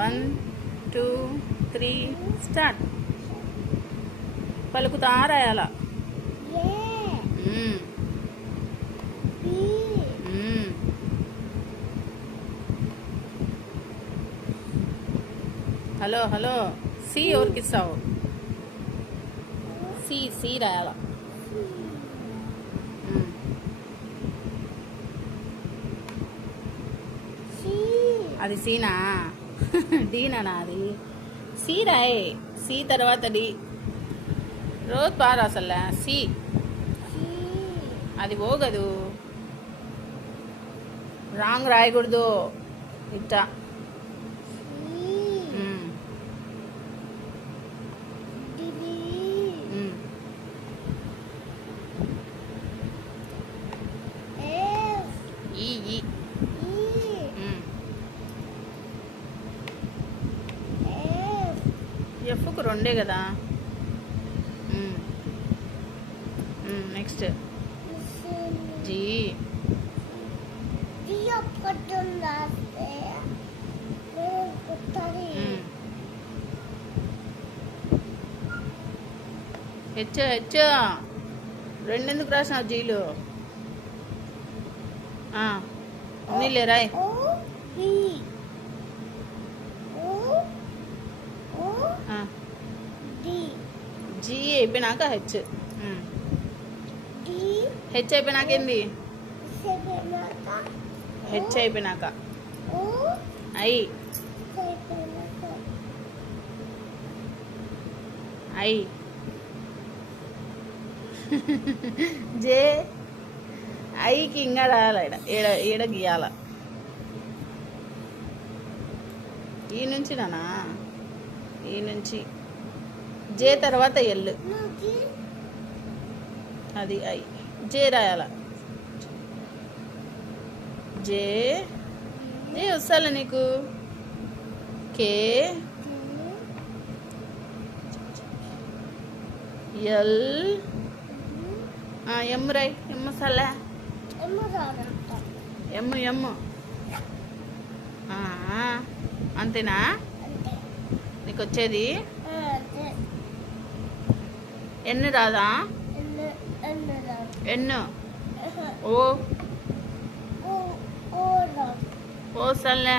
1 2 3 start. పలుకుతా రాయాల. Hello hello C ఎవరికి ఇస్తావు? సి సి రాయాల. అది సీనా? డీనా? అది సి రాయే. సి తర్వాత డి. రోజు బాగా అసలు సి అది పోగదు. రాంగ్ రాయకూడదు ఇట్టా. ఎఫ్కు రెండే కదా. Next G. హెచ్ హెచ్ రెండెందుకు రాసినావు జీలు? నీళ్ళే రాయ్. జీ అయిపోయినాక హెచ్. హెచ్ అయిపోయినాక ఏంది? హెచ్ అయిపోయినాక ఐ. ఐ జే. ఐకి ఇంకా రాయాల. ఈడ గీయాల. ఈ నుంచి నానా? ఈ నుంచి జే తర్వాత ఎల్. అది ఐ. జే రాయాల. జే జే వస్తాల నీకు. K L. ఎమ్ రై. ఎమ్ వస్తాలే. ఎమ్ ఎమ్ అంతేనా నీకు వచ్చేది? ఎన్ను రాదా? ఎన్ను ఓ ఓ సల్లే.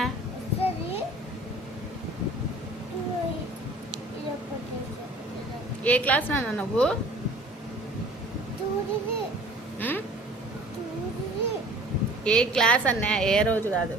ఏ క్లాస్ నాన్న నువ్వు? ఏ క్లాస్ అన్నా? ఏ రోజు కాదు.